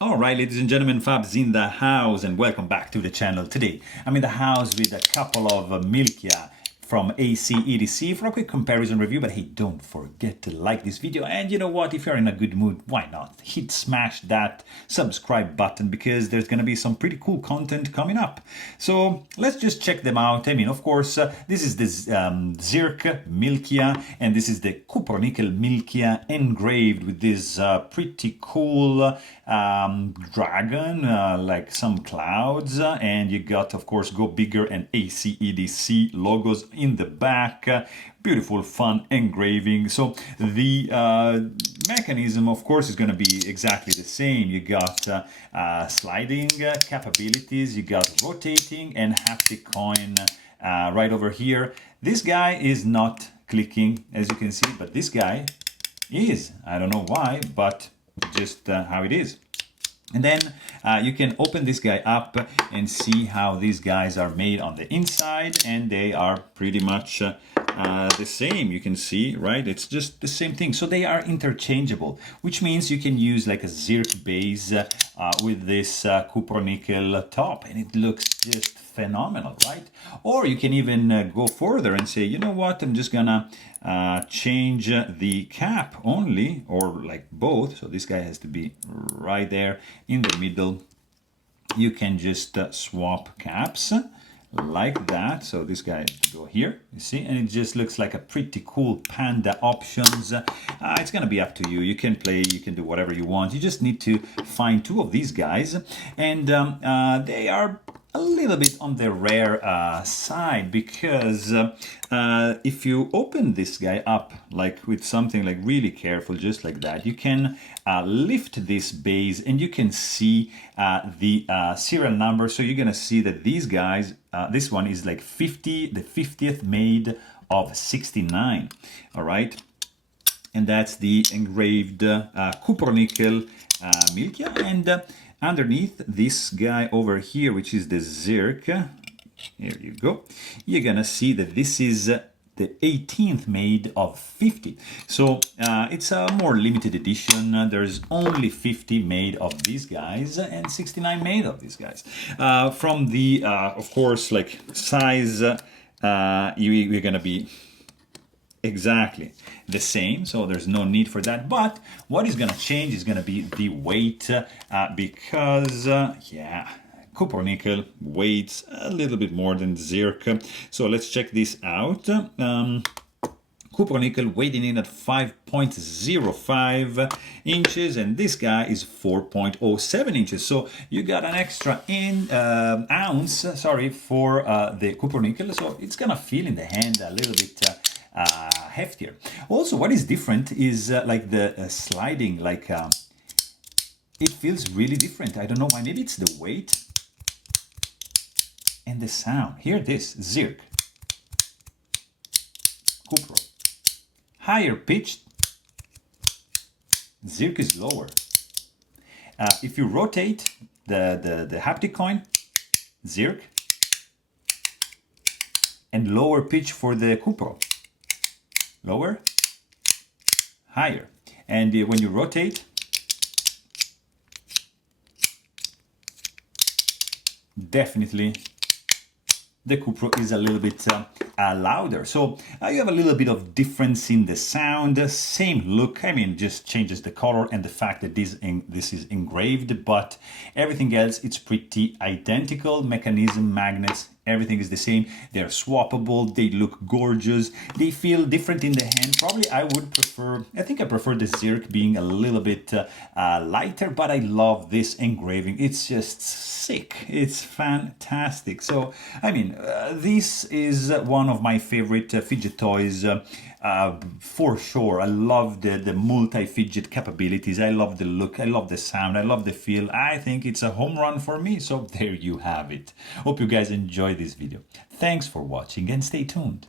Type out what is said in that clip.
All right, ladies and gentlemen, Fabs in the house, and welcome back to the channel. Today, I'm in the house with a couple of Milkia from ACEdc for a quick comparison review. But hey, don't forget to like this video, and you know what, if you're in a good mood, why not smash that subscribe button, because there's gonna be some pretty cool content coming up. So let's just check them out. I mean, of course, this is the Zirc Milkia, and this is the Cupronickel Milkia engraved with this pretty cool dragon, like some clouds, and you got, of course, Gobigger and ACEdc logos in the back. Beautiful, fun engraving. So the mechanism, of course, is going to be exactly the same. You got sliding capabilities, you got rotating and haptic coin right over here. This guy is not clicking, as you can see, but this guy is. I don't know why, but just how it is. And then you can open this guy up and see how these guys are made on the inside, and they are pretty much the same. You can see, right? It's just the same thing. So they are interchangeable, which means you can use like a Zirc base with this Cupronickel top, and it looks just phenomenal, right? Or you can even go further and say, you know what, I'm just gonna change the cap only, or like both. So this guy has to be right there in the middle. You can just swap caps like that. So this guy has to go here, you see, and it just looks like a pretty cool panda options. It's gonna be up to you. You can play, you can do whatever you want. You just need to find two of these guys, and they are a little bit on the rare side, because if you open this guy up like with something like really careful, just like that, you can lift this base and you can see the serial number. So you're gonna see that these guys, this one is like 50, the 50th made of 69. All right, and that's the engraved Cupronickel Milkia. And underneath this guy over here, which is the Zirc, here you go, you're gonna see that this is the 18th made of 50. So it's a more limited edition. There's only 50 made of these guys and 69 made of these guys. From the, of course, like size, you're gonna be exactly the same, so there's no need for that. But what is going to change is going to be the weight, because yeah, Cupronickel weighs a little bit more than Zirc. So let's check this out. Cupronickel weighing in at 5.05 inches, and this guy is 4.07 inches. So you got an extra ounce, sorry, for the Cupronickel. So it's gonna feel in the hand a little bit heftier. Also, what is different is like the sliding, like it feels really different. I don't know why. Maybe it's the weight and the sound. Hear this, Zirc, Cupro, higher pitched, Zirc is lower. If you rotate the haptic coin, Zirc, and lower pitch for the Cupro, lower, higher. And when you rotate, definitely the Cupro is a little bit louder. So you have a little bit of difference in the sound, same look. I mean, just changes the color and the fact that this is engraved, but everything else, it's pretty identical. Mechanism, magnets, everything is the same. They're swappable. They look gorgeous. They feel different in the hand. Probably I think I prefer the Zirc being a little bit lighter, but I love this engraving. It's just sick. It's fantastic. So, I mean, this is one of my favorite fidget toys for sure. I love the multi-fidget capabilities. I love the look. I love the sound. I love the feel. I think it's a home run for me. So there you have it. Hope you guys enjoyed this video. Thanks for watching and stay tuned.